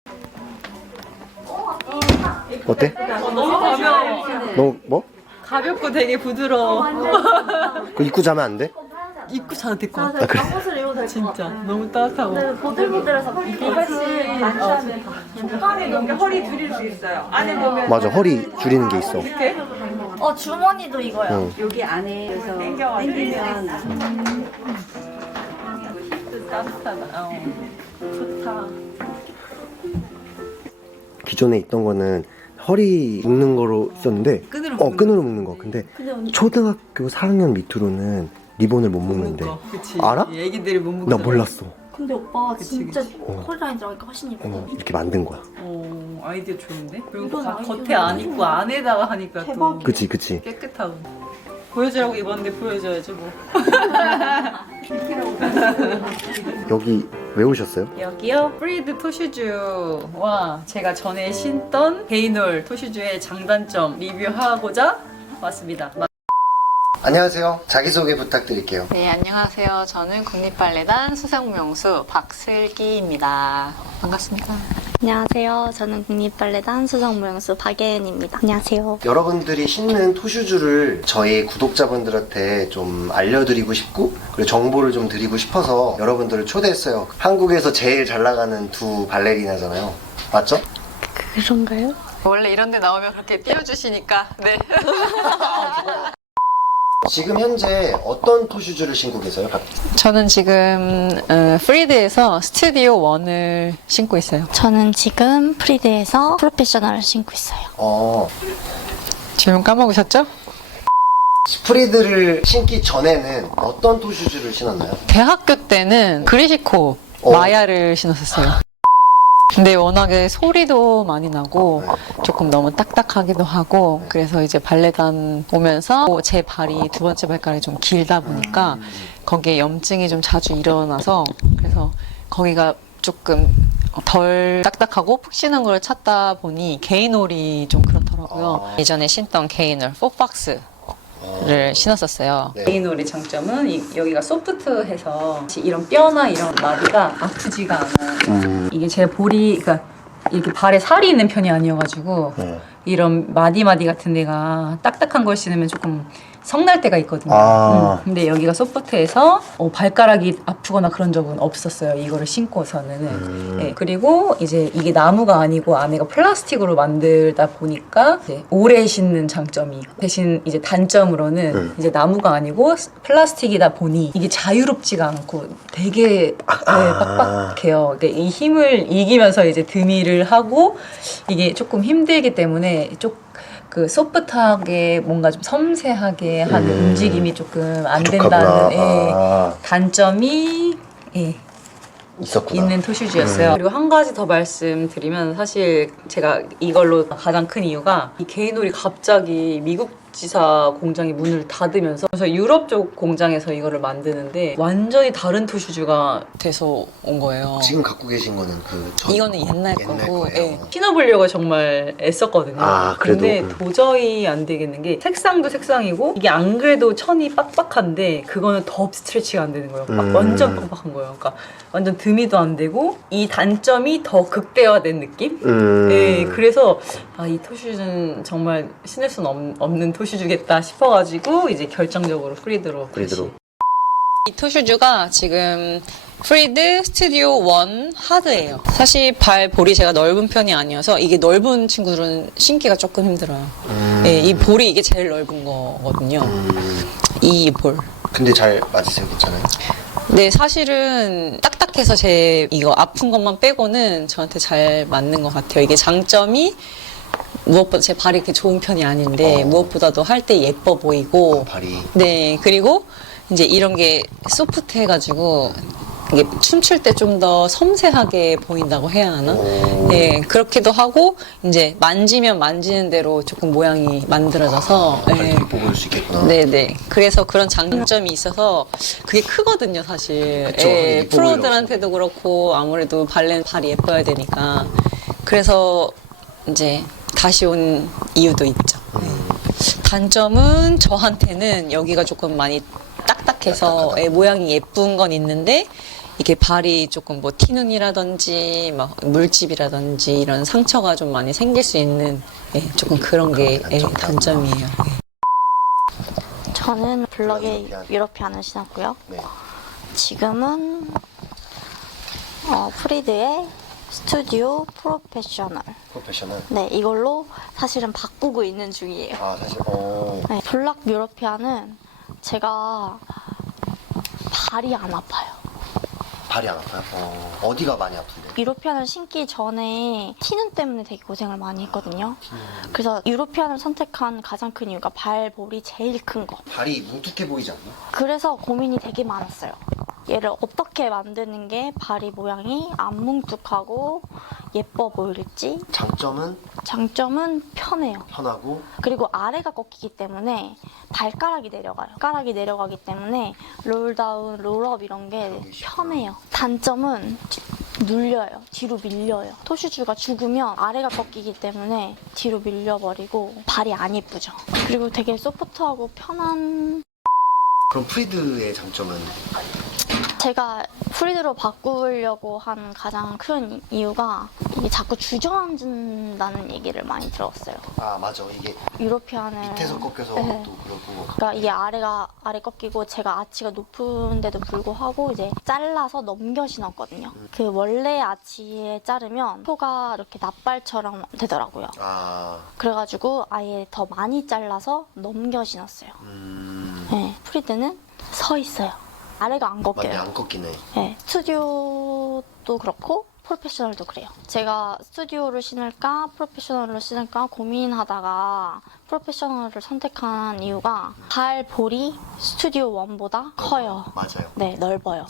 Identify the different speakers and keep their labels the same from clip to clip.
Speaker 1: 어때?
Speaker 2: 너무 가벼워.
Speaker 1: 너무 뭐?
Speaker 2: 가볍고 되게 부드러워.
Speaker 1: 그 입고 자면 안 돼?
Speaker 2: 입고 자도 될 것 같아.
Speaker 1: 아, 그래?
Speaker 3: 옷을 입어도 될것
Speaker 2: 진짜
Speaker 3: 같아.
Speaker 2: 너무 따뜻하고.
Speaker 3: 네, 보들보들해서 이것이 반사하면
Speaker 4: 촉감이 너무 허리 줄일 수 있어요. 안에 보면
Speaker 1: 맞아, 허리 줄이는 게 있어.
Speaker 3: 주머니도 이거요.
Speaker 1: 응.
Speaker 4: 여기 안에 그래서 당기면
Speaker 2: 따뜻하다. 좋다.
Speaker 1: 기존에 있던 거는 허리 묶는 거로 있었는데 끈으로 묶는 거. 근데 초등학교 4학년 밑으로는 리본을 못 묶는데.
Speaker 2: 그치.
Speaker 1: 알아?
Speaker 2: 애기들이 못 먹고.
Speaker 1: 나 몰랐어.
Speaker 3: 근데 오빠
Speaker 2: 그치,
Speaker 3: 진짜
Speaker 2: 그치.
Speaker 3: 콜라인 들어가니까 훨씬 예뻐.
Speaker 1: 이렇게 만든 거야.
Speaker 2: 아이디어 좋은데? 그리고
Speaker 3: 이건
Speaker 2: 겉에
Speaker 3: 아이디어
Speaker 2: 안 입고 안에다가 하니까 또
Speaker 3: 대박이야.
Speaker 1: 그치, 그치.
Speaker 2: 깨끗하고. 보여주라고 입었는데 보여줘야죠 뭐.
Speaker 1: 여기 왜 오셨어요?
Speaker 2: 여기요? 프리드 토슈즈. 와, 제가 전에 신던 베이놀 토슈즈의 장단점 리뷰하고자 왔습니다.
Speaker 1: 안녕하세요. 자기소개 부탁드릴게요.
Speaker 5: 네, 안녕하세요. 저는 국립발레단 수상무용수 박슬기입니다. 반갑습니다.
Speaker 3: 안녕하세요. 저는 국립발레단 수성무용수 박예은입니다. 안녕하세요.
Speaker 1: 여러분들이 신는 토슈즈를 저희 구독자분들한테 좀 알려드리고 싶고 그리고 정보를 좀 드리고 싶어서 여러분들을 초대했어요. 한국에서 제일 잘 나가는 두 발레리나잖아요. 맞죠?
Speaker 3: 그런가요?
Speaker 5: 원래 이런 데 나오면 그렇게 띄워주시니까, 네.
Speaker 1: 지금 현재 어떤 토슈즈를 신고 계세요?
Speaker 5: 저는 지금 프리드에서 스튜디오 1을 신고 있어요.
Speaker 3: 저는 지금 프리드에서 프로페셔널을 신고 있어요.
Speaker 5: 질문 까먹으셨죠?
Speaker 1: 프리드를 신기 전에는 어떤 토슈즈를 신었나요?
Speaker 5: 대학교 때는 그리시코 마야를 신었었어요. 근데 워낙에 소리도 많이 나고 조금 너무 딱딱하기도 하고 그래서 이제 발레단 오면서 제 발이 두 번째 발가락이 좀 길다 보니까 거기에 염증이 좀 자주 일어나서 그래서 거기가 조금 덜 딱딱하고 푹신한 걸 찾다 보니 게이놀이 좀 그렇더라고요. 예전에 신던 게이놀 4박스를 신었었어요.
Speaker 2: 베이놀의 장점은 여기가 소프트해서 이런 뼈나 이런 마디가 아프지가 않아요. 이게 제 볼이 그러니까 이렇게 발에 살이 있는 편이 아니어가지고 이런 마디 같은 데가 딱딱한 걸 신으면 조금 성날 때가 있거든요. 근데 여기가 소프트해서 발가락이 아프거나 그런 적은 없었어요. 이거를 신고서는. 네. 그리고 이제 이게 나무가 아니고 안에가 플라스틱으로 만들다 보니까 이제 오래 신는 장점이 있고 대신 이제 단점으로는 이제 나무가 아니고 플라스틱이다 보니 이게 자유롭지가 않고 되게 빡빡해요. 그러니까 이 힘을 이기면서 이제 드미를 하고 이게 조금 힘들기 때문에 그 소프트하게 뭔가 좀 섬세하게 하는 움직임이 조금 안 된다는 단점이
Speaker 1: 있었구나.
Speaker 2: 있는 토슈즈였어요. 그리고 한 가지 더 말씀드리면 사실 제가 이걸로 가장 큰 이유가 이 게이놀이 갑자기 미국 지사 공장이 문을 닫으면서 그래서 유럽 쪽 공장에서 이거를 만드는데 완전히 다른 토슈즈가 돼서 온 거예요.
Speaker 1: 지금 갖고 계신 거는
Speaker 5: 이거는 옛날 거고
Speaker 1: 거예요.
Speaker 5: 예.
Speaker 2: 신어보려고 정말 애썼거든요.
Speaker 1: 그래도?
Speaker 2: 근데 도저히 안 되겠는 게 색상도 색상이고 이게 안 그래도 천이 빡빡한데 그거는 더 스트레치가 안 되는 거예요. 막 완전 빡빡한 거예요. 그러니까 완전 드미도 안 되고 이 단점이 더 극대화된 느낌? 네, 그래서 이 토슈즈는 정말 신을 수는 없는 토슈즈겠다 싶어가지고 이제 결정적으로 프리드로
Speaker 5: 이 토슈즈가 지금 프리드 스튜디오 1 하드예요. 사실 발볼이 제가 넓은 편이 아니어서 이게 넓은 친구들은 신기가 조금 힘들어요. 네, 이 볼이 이게 제일 넓은 거거든요. 이 볼.
Speaker 1: 근데 잘 맞으세요? 괜찮아요?
Speaker 5: 네, 사실은 딱딱해서 제 이거 아픈 것만 빼고는 저한테 잘 맞는 것 같아요. 이게 장점이 무엇보다 제 발이 그렇게 좋은 편이 아닌데 무엇보다도 할 때 예뻐 보이고
Speaker 1: 발이.
Speaker 5: 네, 그리고 이제 이런 게 소프트 해가지고 이게 춤출 때 좀 더 섬세하게 보인다고 해야 하나? 네, 그렇기도 하고 이제 만지면 만지는 대로 조금 모양이 만들어져서
Speaker 1: 발이 예뻐 보일 수 있겠구나.
Speaker 5: 네네. 그래서 그런 장점이 있어서 그게 크거든요, 사실.
Speaker 1: 그쵸,
Speaker 5: 예,
Speaker 1: 예뻐
Speaker 5: 프로들한테도 그렇고 아무래도 발레는 발이 예뻐야 되니까. 그래서 이제 다시 온 이유도 있죠. 단점은 저한테는 여기가 조금 많이 딱딱해서 예, 모양이 예쁜 건 있는데 이게 발이 조금 뭐 티눈이라든지 막 물집이라든지 이런 상처가 좀 많이 생길 수 있는 예, 조금 그런 게 예, 단점이에요. 예.
Speaker 3: 저는 블럭에 유러피안을 신었고요.
Speaker 1: 네.
Speaker 3: 지금은 프리드의 스튜디오 프로페셔널.
Speaker 1: 프로페셔널.
Speaker 3: 네, 이걸로 사실은 바꾸고 있는 중이에요.
Speaker 1: 아 사실
Speaker 3: 네, 블락 유러피안은 제가 발이 안 아파요.
Speaker 1: 발이 안 아파요? 어디가 많이 아픈데?
Speaker 3: 유로피안을 신기 전에 티눈 때문에 되게 고생을 많이 했거든요. 그래서 유로피안을 선택한 가장 큰 이유가 발볼이 제일 큰 거.
Speaker 1: 발이 뭉툭해 보이지 않나?
Speaker 3: 그래서 고민이 되게 많았어요. 얘를 어떻게 만드는 게 발이 모양이 안 뭉툭하고 예뻐 보일지. 장점은 편해요.
Speaker 1: 편하고
Speaker 3: 그리고 아래가 꺾이기 때문에 발가락이 내려가요. 발가락이 내려가기 때문에 롤다운, 롤업 이런 게 편해요. 단점은 눌려요. 뒤로 밀려요. 토슈즈가 죽으면 아래가 꺾이기 때문에 뒤로 밀려버리고 발이 안 예쁘죠. 그리고 되게 소프트하고 편한.
Speaker 1: 그럼 프리드의 장점은?
Speaker 3: 제가 프리드로 바꾸려고 한 가장 큰 이유가 이게 자꾸 주저앉는다는 얘기를 많이 들었어요.
Speaker 1: 아 맞아, 이게
Speaker 3: 유로피안을
Speaker 1: 밑에서 꺾여서
Speaker 3: 네.
Speaker 1: 또 그러고.
Speaker 3: 그러니까 이게 아래 꺾이고 제가 아치가 높은데도 불구하고 이제 잘라서 넘겨 신었거든요. 그 원래 아치에 자르면 소가 이렇게 납발처럼 되더라고요.
Speaker 1: 아
Speaker 3: 그래가지고 아예 더 많이 잘라서 넘겨 신었어요. 네, 프리드는 서 있어요. 아래가 안 꺾여요.
Speaker 1: 맞네, 안 꺾이네.
Speaker 3: 네, 스튜디오도 그렇고 프로페셔널도 그래요. 제가 스튜디오를 신을까 프로페셔널을 신을까 고민하다가 프로페셔널을 선택한 이유가 발볼이 스튜디오 1보다 커요.
Speaker 1: 맞아요.
Speaker 3: 네, 넓어요.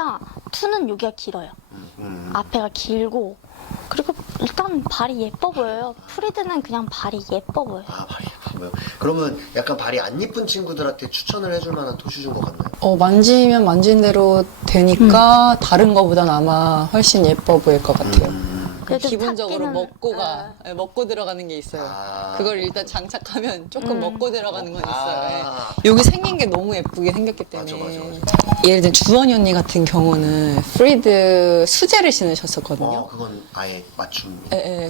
Speaker 3: 2는 여기가 길어요. 앞에가 길고 그리고 일단 발이 예뻐 보여요. 프리드는 그냥 발이 예뻐 보여요.
Speaker 1: 아 발이 예뻐 보여. 그러면 약간 발이 안 예쁜 친구들한테 추천을 해줄 만한 토슈즈인 것 같나요?
Speaker 5: 만지면 만진 대로 되니까 다른 거보단 아마 훨씬 예뻐 보일 것 같아요.
Speaker 3: 그래도
Speaker 5: 기본적으로
Speaker 3: 찾기는,
Speaker 5: 먹고 들어가는 게 있어요.
Speaker 1: 아.
Speaker 5: 그걸 일단 장착하면 조금 먹고 들어가는 건 있어요.
Speaker 1: 아.
Speaker 5: 예. 여기 생긴 게 너무 예쁘게 생겼기 때문에.
Speaker 1: 맞아.
Speaker 5: 예를 들면 주원이 언니 같은 경우는 프리드 수제를 신으셨었거든요.
Speaker 1: 그건 아예 맞춤.
Speaker 5: 예.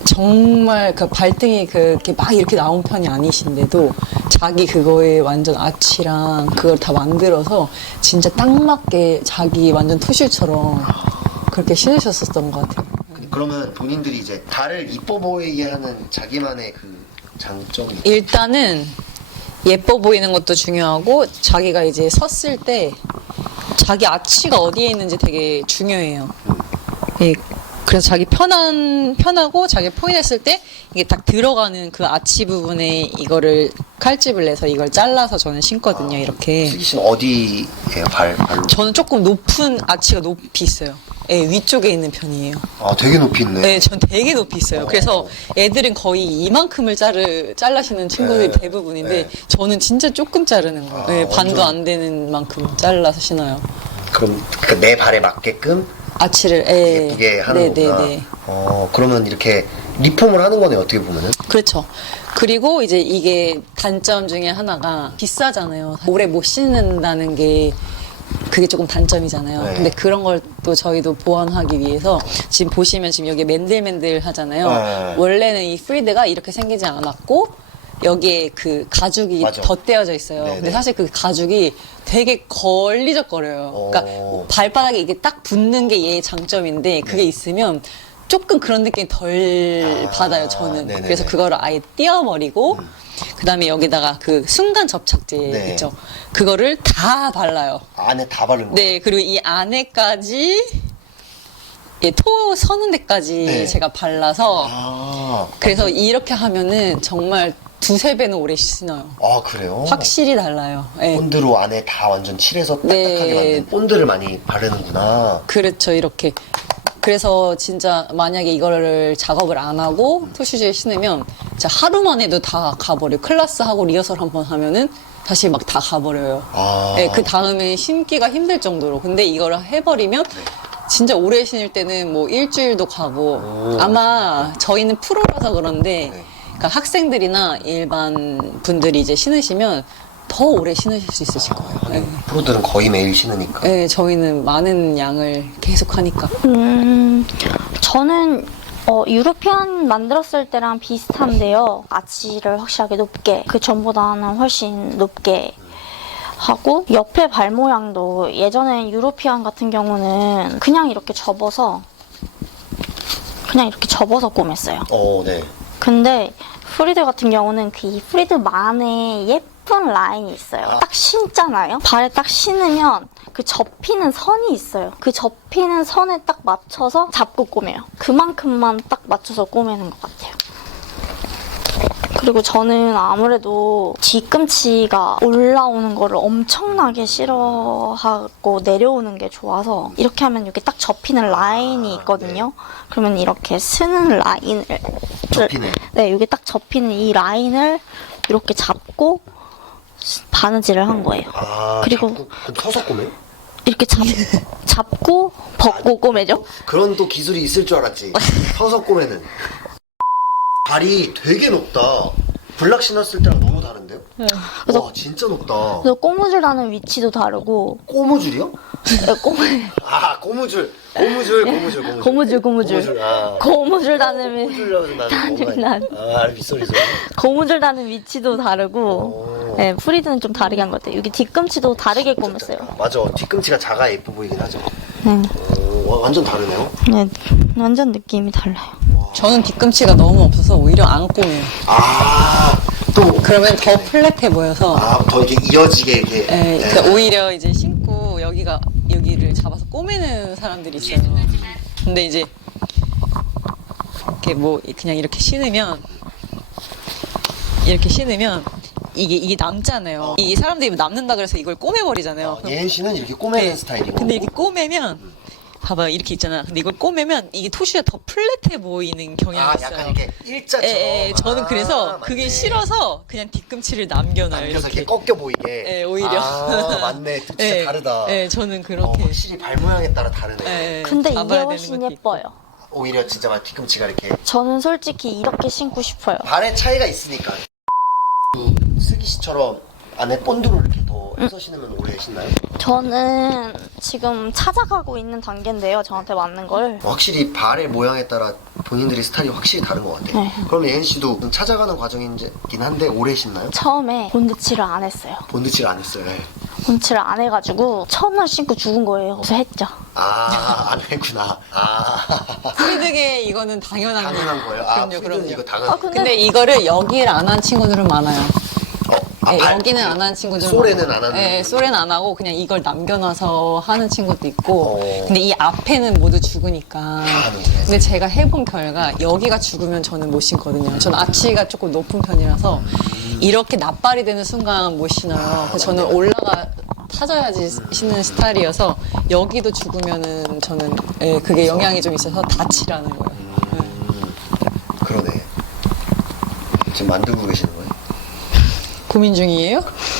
Speaker 5: 정말 그 발등이 그렇게 막 이렇게 나온 편이 아니신데도 자기 그거에 완전 아치랑 그걸 다 만들어서 진짜 딱 맞게 자기 완전 토슈처럼 그렇게 신으셨었던 것 같아요.
Speaker 1: 그러면 본인들이 이제 발을 이뻐 보이게 하는 자기만의 그 장점이
Speaker 5: 일단은 예뻐 보이는 것도 중요하고 자기가 이제 섰을 때 자기 아치가 어디에 있는지 되게 중요해요. 예, 그래서 자기 편하고 자기 포인했을 때 이게 딱 들어가는 그 아치 부분에 이거를 칼집을 내서 이걸 잘라서 저는 신거든요. 이렇게.
Speaker 1: 슬기 씨는 어디에 발로?
Speaker 5: 저는 조금 높은 아치가 높이 있어요. 예, 위쪽에 있는 편이에요.
Speaker 1: 아 되게 높이 있네.
Speaker 5: 네, 전 되게 높이 있어요. 그래서 애들은 거의 이만큼을 잘라시는 친구들이
Speaker 1: 네.
Speaker 5: 대부분인데
Speaker 1: 네.
Speaker 5: 저는 진짜 조금 자르는 거예요. 네, 반도
Speaker 1: 완전-
Speaker 5: 안 되는 만큼 잘라서 신어요.
Speaker 1: 그럼 내 발에 맞게끔
Speaker 5: 아치를
Speaker 1: 예쁘게 하는 거구나.
Speaker 5: 네네네.
Speaker 1: 그러면 이렇게 리폼을 하는 거네, 어떻게 보면은.
Speaker 5: 그렇죠. 그리고 이제 이게 단점 중에 하나가 비싸잖아요. 오래 못 신는다는 게 그게 조금 단점이잖아요.
Speaker 1: 네.
Speaker 5: 근데 그런 걸 또 저희도 보완하기 위해서 지금 보시면 지금 여기 맨들맨들 하잖아요.
Speaker 1: 네.
Speaker 5: 원래는 이 프리드가 이렇게 생기지 않았고 여기에 그 가죽이
Speaker 1: 맞아.
Speaker 5: 덧대어져 있어요.
Speaker 1: 네네.
Speaker 5: 근데 사실 그 가죽이 되게 걸리적거려요. 그러니까 발바닥에 이게 딱 붙는 게 얘의 장점인데 그게 있으면 조금 그런 느낌이 덜 받아요, 저는.
Speaker 1: 네네네.
Speaker 5: 그래서 그거를 아예 띄워버리고 그 다음에 여기다가 그 순간 접착제
Speaker 1: 네.
Speaker 5: 있죠. 그거를 다 발라요.
Speaker 1: 안에 다 바른 거.
Speaker 5: 네, 그리고 이 안에까지 토 서는 데까지
Speaker 1: 네.
Speaker 5: 제가 발라서
Speaker 1: 아,
Speaker 5: 그래서 이렇게 하면은 정말 두세 배는 오래 신어요.
Speaker 1: 그래요?
Speaker 5: 확실히 달라요. 네.
Speaker 1: 본드로 안에 다 완전 칠해서 딱딱하게
Speaker 5: 네.
Speaker 1: 만든 본드를 많이 바르는구나.
Speaker 5: 그렇죠, 이렇게. 그래서 진짜 만약에 이거를 작업을 안 하고 토슈즈에 신으면 진짜 하루만 해도 다 가버려요. 클래스하고 리허설 한번 하면은 다시 막 다 가버려요.
Speaker 1: 아.
Speaker 5: 네, 그 다음에 신기가 힘들 정도로. 근데 이거를 해버리면 진짜 오래 신을 때는 뭐 일주일도 가고 아마 저희는 프로라서 그런데
Speaker 1: 네.
Speaker 5: 그러니까 학생들이나 일반 분들이 이제 신으시면 더 오래 신으실 수 있으실 거예요. 네.
Speaker 1: 프로들은 거의 매일 신으니까.
Speaker 5: 네, 저희는 많은 양을 계속 하니까.
Speaker 3: 저는 유로피안 만들었을 때랑 비슷한데요. 아치를 확실하게 높게, 그 전보다는 훨씬 높게 하고, 옆에 발 모양도 예전에 유로피안 같은 경우는 그냥 이렇게 접어서 꼬맸어요.
Speaker 1: 네.
Speaker 3: 근데 프리드 같은 경우는 그 이 프리드만의 예쁜 라인이 있어요. 딱 신잖아요. 발에 딱 신으면 그 접히는 선이 있어요. 그 접히는 선에 딱 맞춰서 잡고 꼬매요. 그만큼만 딱 맞춰서 꼬매는 것 같아요. 그리고 저는 아무래도 뒤꿈치가 올라오는 거를 엄청나게 싫어하고 내려오는 게 좋아서 이렇게 하면 이렇게 딱 접히는 라인이 있거든요. 그러면 이렇게 쓰는 라인을
Speaker 1: 접히네.
Speaker 3: 네, 여기 딱 접히는 이 라인을 이렇게 잡고 바느질을 한 거예요. 그리고
Speaker 1: 그럼 서서 꼬매?
Speaker 3: 이렇게 잡고 벗고 꼬매죠.
Speaker 1: 그런 또 기술이 있을 줄 알았지. 서서 꼬매는. 발이 되게 높다. 블락 신었을 때랑 너무 다른데요?
Speaker 3: 그래서-
Speaker 1: 와, 진짜 높다.
Speaker 3: 그래서 꼬무줄 다는 위치도 다르고
Speaker 1: 꼬무줄이요?
Speaker 3: 꼬무줄
Speaker 1: 고무줄.
Speaker 3: 고무줄 다는
Speaker 1: 꼬무줄이라고
Speaker 3: 난.
Speaker 1: 빗소리 소리.
Speaker 3: 고무줄 다는 위치도 다르고 네, 프리드는 좀 다르게 한 것 같아요. 여기 뒤꿈치도 다르게 꼬맸어요.
Speaker 1: 맞아, 뒤꿈치가 작아 예뻐 보이긴 하죠.
Speaker 3: 네.
Speaker 1: 완전 다르네요.
Speaker 3: 네, 완전 느낌이 달라요.
Speaker 5: 저는 뒤꿈치가 너무 없어서 오히려 안 꼬매요.
Speaker 1: 또
Speaker 5: 그러면 더 플랫해 보여서.
Speaker 1: 더 이렇게 이어지게 이렇게.
Speaker 5: 그러니까 오히려 이제 신고 여기를 잡아서 꼬매는 사람들이 있어요. 근데 이제 이렇게 뭐 그냥 이렇게 신으면 이게 남잖아요. 이 사람들이 남는다 그래서 이걸 꼬매버리잖아요.
Speaker 1: 예은 씨는 이렇게 꼬매는
Speaker 5: 네.
Speaker 1: 스타일이고.
Speaker 5: 근데 이렇게 꼬매면 봐봐요, 이렇게 있잖아. 근데 이걸 꼬매면 이게 토슈가 더 플랫해 보이는 경향이 있어요.
Speaker 1: 약간 이렇게 일자처럼.
Speaker 5: 저는 그래서 그게
Speaker 1: 맞네.
Speaker 5: 싫어서 그냥 뒤꿈치를 남겨놔요.
Speaker 1: 남겨서
Speaker 5: 이렇게.
Speaker 1: 이렇게 꺾여 보이게.
Speaker 5: 오히려.
Speaker 1: 맞네. 진짜
Speaker 5: 네,
Speaker 1: 다르다.
Speaker 5: 네, 저는 그렇게.
Speaker 1: 확실히 발 모양에 따라 다르네.
Speaker 3: 근데 이게
Speaker 5: 잡아야 되는
Speaker 3: 훨씬
Speaker 5: 것도 있고.
Speaker 3: 예뻐요.
Speaker 1: 오히려 진짜 막 뒤꿈치가 이렇게
Speaker 3: 저는 솔직히 이렇게 신고 싶어요.
Speaker 1: 발의 차이가 있으니까. 슬기 씨처럼 안에 본드로 이렇게 더 해서 신으면 오래 신나요?
Speaker 3: 저는 지금 찾아가고 있는 단계인데요. 저한테 맞는 걸.
Speaker 1: 확실히 발의 모양에 따라 본인들의 스타일이 확실히 다른 것 같아요.
Speaker 3: 네.
Speaker 1: 그럼 예은 씨도 찾아가는 과정이긴 한데 오래 신나요?
Speaker 3: 처음에 본드칠을 안 했어요.
Speaker 1: 본드칠 안 했어요. 네.
Speaker 3: 본드칠을 안 해가지고 첫날 신고 죽은 거예요. 그래서 했죠.
Speaker 1: 안 했구나.
Speaker 5: 프리드게 이거는 당연한
Speaker 1: 거예요?
Speaker 5: 그럼요.
Speaker 1: 이거 당연한
Speaker 5: 근데 이거를 여기를 안 한 친구들은 많아요. 네,
Speaker 1: 발-
Speaker 5: 여기는 안 한 친구들은
Speaker 1: 솔에는
Speaker 5: 많아요.
Speaker 1: 안 하는
Speaker 5: 네, 솔에는 안 하고 그냥 이걸 남겨놔서 하는 친구도 있고.
Speaker 1: 어.
Speaker 5: 근데 이 앞에는 모두 죽으니까.
Speaker 1: 하는구나.
Speaker 5: 근데 제가 해본 결과 여기가 죽으면 저는 못 신거든요. 저는 아치가 조금 높은 편이라서 이렇게 납발이 되는 순간 못 신어요. 그래서 저는 올라가 타져야지 신는 스타일이어서 여기도 죽으면은 저는 그게 영향이 좀 있어서 다치라는 거예요.
Speaker 1: 그러네. 지금 만들고 계시는 거예요?
Speaker 5: 고민 중이에요?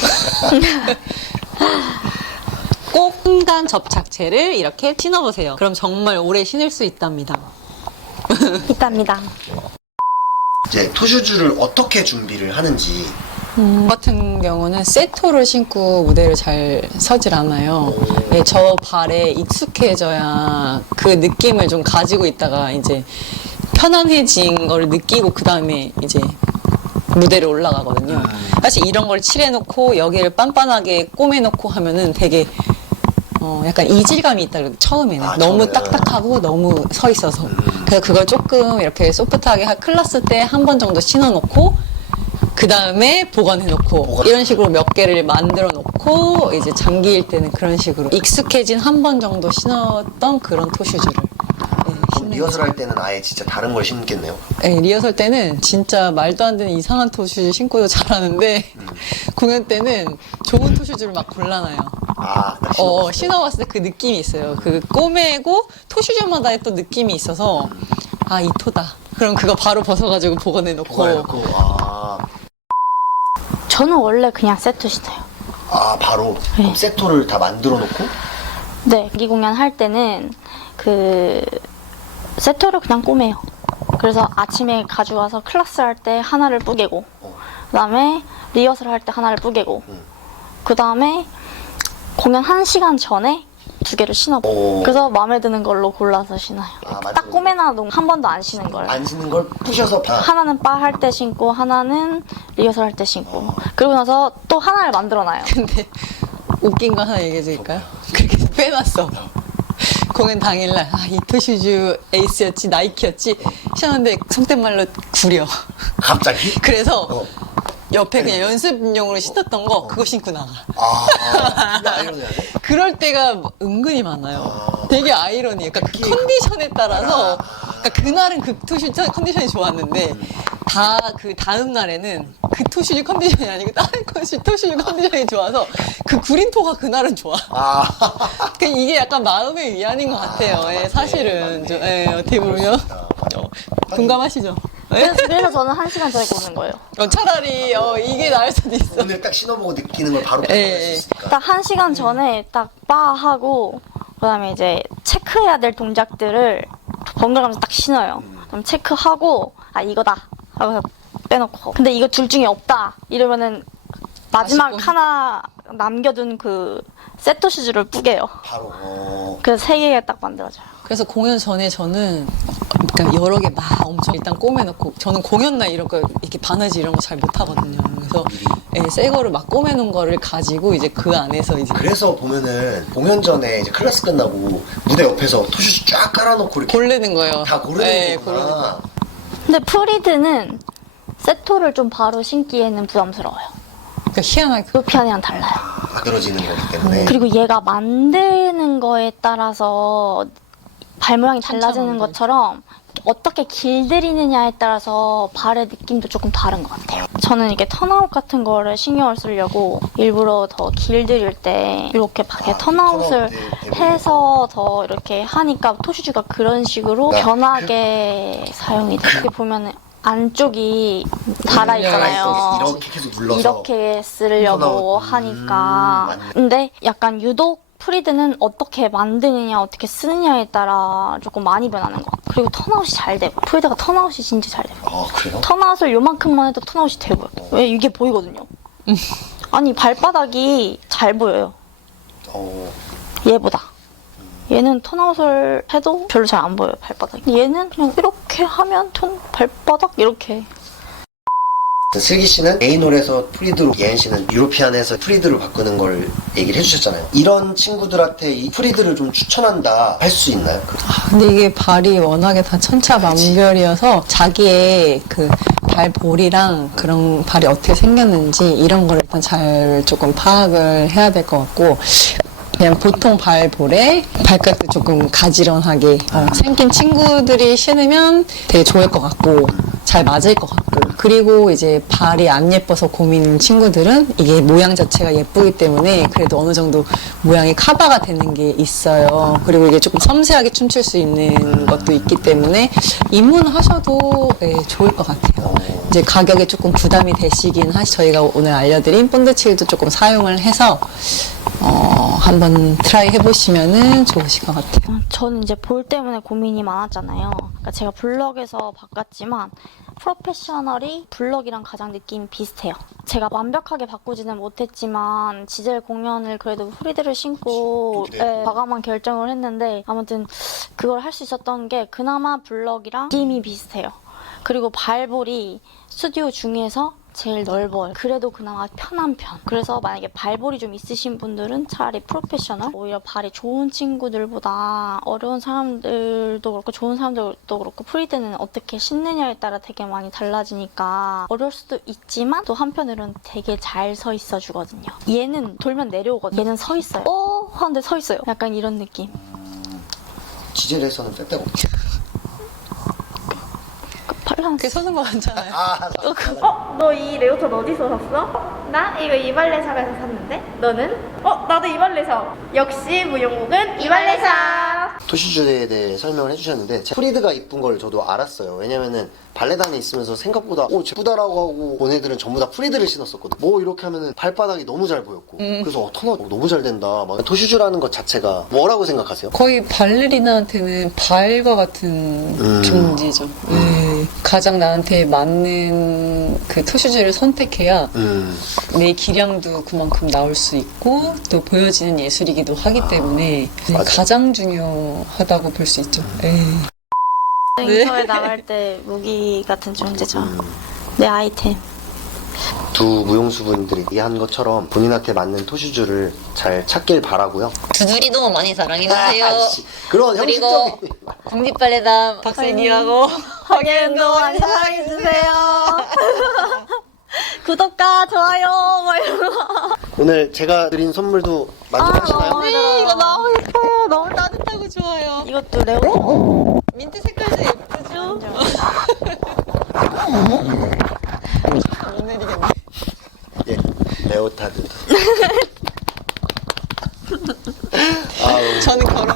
Speaker 5: 꼭 순간 접착제를 이렇게 신어보세요. 그럼 정말 오래 신을 수 있답니다.
Speaker 3: 있답니다.
Speaker 1: 이제 토슈즈를 어떻게 준비를 하는지.
Speaker 5: 저 같은 경우는 세토를 신고 무대를 잘 서질 않아요. 네, 저 발에 익숙해져야 그 느낌을 좀 가지고 있다가 이제 편안해진 걸 느끼고 그 다음에 이제 무대를 올라가거든요. 사실 이런 걸 칠해놓고 여기를 빤빤하게 꼬매놓고 하면은 되게 약간 이질감이 있다 그래요. 처음에는 너무 딱딱하고 너무 서 있어서 그래서 그걸 조금 이렇게 소프트하게 클래스 때 한 번 정도 신어놓고 그 다음에 보관해놓고 이런 식으로 몇 개를 만들어놓고 이제 장기일 때는 그런 식으로 익숙해진 한 번 정도 신었던 그런 토슈즈를
Speaker 1: 그럼 리허설 할 때는 아예 진짜 다른 걸 신겠네요.
Speaker 5: 네, 리허설 때는 진짜 말도 안 되는 이상한 토슈즈 신고도 잘하는데 공연 때는 좋은 토슈즈를 막 골라놔요.
Speaker 1: 딱 신어봤어요.
Speaker 5: 신어봤을 때 그 느낌이 있어요. 그 꼬매고 토슈즈마다의 또 느낌이 있어서 이 토다. 그럼 그거 바로 벗어가지고 보관해놓고.
Speaker 1: 보관해놓고.
Speaker 3: 저는 원래 그냥 세트 신어요.
Speaker 1: 바로? 그럼 세토를 다 만들어 놓고?
Speaker 3: 네, 경기 공연 할 때는 그 세트를 그냥 꼬매요. 그래서 아침에 가져와서 클래스 할 때 하나를 뿌개고, 그다음에 리허설 할 때 하나를 뿌개고, 그 다음에 공연 1시간 전에 2개를 신어봐요. 그래서 마음에 드는 걸로 골라서 신어요. 딱 꼬매놔도 한 번도 안 신은 걸.
Speaker 1: 안 신는 걸 부셔서
Speaker 3: 하나는 바 할 때 신고 하나는 리허설 할 때 신고 그리고 나서 또 하나를 만들어놔요.
Speaker 5: 근데 웃긴 거 하나 얘기해 드릴까요? 그렇게 빼놨어. 공연 당일날 이 토슈즈 에이스였지 나이키였지 신었는데 속된 말로 구려.
Speaker 1: 갑자기?
Speaker 5: 그래서 옆에 그냥 연습용으로 신었던 거 그거 신고 나가.
Speaker 1: 아이러니하네.
Speaker 5: 그럴 때가 은근히 많아요. 되게 아이러니해. 그러니까 그 컨디션에 따라서 그러니까 그날은 그 토슈즈 컨디션이 좋았는데 그 다음 날에는 그 토슈즈 컨디션이 아니고 다른 토슈즈 컨디션이 좋아서 그 구린토가 그날은 좋아. 그 이게 약간 마음의 위안인 것 같아요. 예, 사실은 좀, 어떻게 보면 공감하시죠?
Speaker 3: 그래서 저는 1시간 전에 고르는 거예요.
Speaker 5: 차라리 이게 나을 수도 있어.
Speaker 1: 오늘 딱 신어보고 느끼는 걸 바로 표현할 수 있으니까.
Speaker 3: 딱 1시간 전에 딱 바하고 그다음에 이제 체크해야 될 동작들을 번갈아가면서 딱 신어요. 그럼 체크하고 이거다 하고 빼놓고 근데 이거 둘 중에 없다 이러면은 마지막 하나 남겨둔 그 세트 슈즈를 뿌개요.
Speaker 1: 바로.
Speaker 3: 그래서 3개 딱 만들어져요.
Speaker 5: 그래서 공연 전에 저는 그러니까 여러 개 막 엄청 일단 꼬매놓고 저는 공연 날 이런 거 이렇게 바느질 이런 거 잘 못하거든요. 그래서 새 거를 막 꼬매놓은 거를 가지고 이제 그 안에서 이제
Speaker 1: 그래서 보면은 공연 전에 이제 클래스 끝나고 무대 옆에서 토슈즈 쫙 깔아놓고 이렇게
Speaker 5: 고르는 거예요.
Speaker 1: 다 고르는 거구나.
Speaker 3: 근데 프리드는 세토를 좀 바로 신기에는 부담스러워요.
Speaker 5: 그러니까 희한하게
Speaker 3: 루피안이랑 달라요.
Speaker 1: 만들어지는 거기 때문에.
Speaker 3: 그리고 얘가 만드는 거에 따라서 발 모양이 달라지는
Speaker 5: 만들어.
Speaker 3: 것처럼 어떻게 길들이느냐에 따라서 발의 느낌도 조금 다른 것 같아요. 저는 이게 턴아웃 같은 거를 신경을 쓰려고 일부러 더 길들일 때 이렇게 밖에 턴아웃을 해서 더 이렇게 하니까 토슈즈가 그런 식으로 변하게 사용이 돼요. 여기 보면은 안쪽이 달아있잖아요.
Speaker 1: 이렇게 계속 눌러서.
Speaker 3: 이렇게 쓰려고 하니까.
Speaker 1: 맞네.
Speaker 3: 근데 약간 유독 프리드는 어떻게 만드느냐, 어떻게 쓰느냐에 따라 조금 많이 변하는 것 같아요. 그리고 턴아웃이 잘 돼요. 프리드가 턴아웃이 진짜 잘 돼요.
Speaker 1: 그래요?
Speaker 3: 턴아웃을 요만큼만 해도 턴아웃이 돼 보여요. 왜? 이게 보이거든요. 아니, 발바닥이 잘 보여요. 얘보다. 얘는 턴아웃을 해도 별로 잘 안 보여요, 발바닥이. 얘는 그냥 이렇게 하면 발바닥 이렇게.
Speaker 1: 슬기 씨는 에이놀에서 프리드로, 예은 씨는 유로피안에서 프리드로 바꾸는 걸 얘기를 해주셨잖아요. 이런 친구들한테 이 프리드를 좀 추천한다 할 수 있나요?
Speaker 5: 근데 이게 발이 워낙에 다 천차만별이어서 자기의 그 발볼이랑 그런 발이 어떻게 생겼는지 이런 걸 일단 잘 조금 파악을 해야 될 것 같고 그냥 보통 발볼에 발끝도 조금 가지런하게 생긴 친구들이 신으면 되게 좋을 것 같고 잘 맞을 것 같고 그리고 이제 발이 안 예뻐서 고민인 친구들은 이게 모양 자체가 예쁘기 때문에 그래도 어느 정도 모양이 커버가 되는 게 있어요. 그리고 이게 조금 섬세하게 춤출 수 있는 것도 있기 때문에 입문하셔도 좋을 것 같아요. 이제 가격에 조금 부담이 되시긴 저희가 오늘 알려드린 본드칠도 조금 사용을 해서 한번 트라이 해보시면은 좋으실 것 같아요.
Speaker 3: 저는 이제 볼 때문에 고민이 많았잖아요. 그러니까 제가 블럭에서 바꿨지만 프로페셔널이 블럭이랑 가장 느낌이 비슷해요. 제가 완벽하게 바꾸지는 못했지만 지젤 공연을 그래도 프리드를 신고 과감한 결정을 했는데 아무튼 그걸 할 수 있었던 게 그나마 블럭이랑 느낌이 비슷해요. 그리고 발볼이 스튜디오 중에서 제일 넓어요. 그래도 그나마 편한 편. 그래서 만약에 발볼이 좀 있으신 분들은 차라리 프로페셔널, 오히려 발이 좋은 친구들보다 어려운 사람들도 그렇고 좋은 사람들도 그렇고 프리드는 어떻게 신느냐에 따라 되게 많이 달라지니까 어려울 수도 있지만 또 한편으로는 되게 잘 서 있어 주거든요. 얘는 돌면 내려오거든요. 얘는 서 있어요. 하는데 서 있어요. 약간 이런 느낌.
Speaker 1: 지젤에서는 뺄데가 없죠.
Speaker 5: 그게 서는 거 같잖아요.
Speaker 6: 너 이 레오톤 어디서 샀어? 나 이거 이발레샵에서 샀는데? 너는? 나도 이발레샵. 역시 무용국은 이발레샵.
Speaker 1: 토슈즈에 대해 설명을 해주셨는데 프리드가 이쁜 걸 저도 알았어요. 왜냐면은 발레단에 있으면서 생각보다 예쁘다라고 하고 본 애들은 전부 다 프리드를 신었었거든. 뭐 이렇게 하면은 발바닥이 너무 잘 보였고 그래서 턴아웃 너무 잘 된다. 막 토슈즈라는 것 자체가 뭐라고 생각하세요?
Speaker 5: 거의 발레리나한테는 발과 같은 존재죠. 네. 가장 나한테 맞는 그 토슈즈를 선택해야 내 기량도 그만큼 나올 수 있고 또 보여지는 예술이기도 하기 때문에
Speaker 1: 맞아.
Speaker 5: 가장 중요하다고 볼 수 있죠. 네.
Speaker 3: 행사에 나갈 때 무기 같은 존재죠. 내 아이템.
Speaker 1: 두 무용수분들이 얘기한 것처럼 본인한테 맞는 토슈즈를 잘 찾길 바라고요.
Speaker 7: 두드리도 많이 사랑해주세요.
Speaker 1: 아이씨, 그런
Speaker 7: 그리고
Speaker 1: 형식적인
Speaker 7: 국립발레단 박슬기하고
Speaker 3: 황현도 많이 사랑해주세요. 구독과 좋아요 뭐 이런 거.
Speaker 1: 오늘 제가 드린 선물도 만족하시나요?
Speaker 5: 네, 이거 너무 예뻐요. 너무 따뜻하고 좋아요.
Speaker 3: 이것도 레오.
Speaker 5: 민트 색깔도 예쁘죠? 못 내리겠네.
Speaker 1: 예, 레오타드. 아우.
Speaker 5: 저는 결혼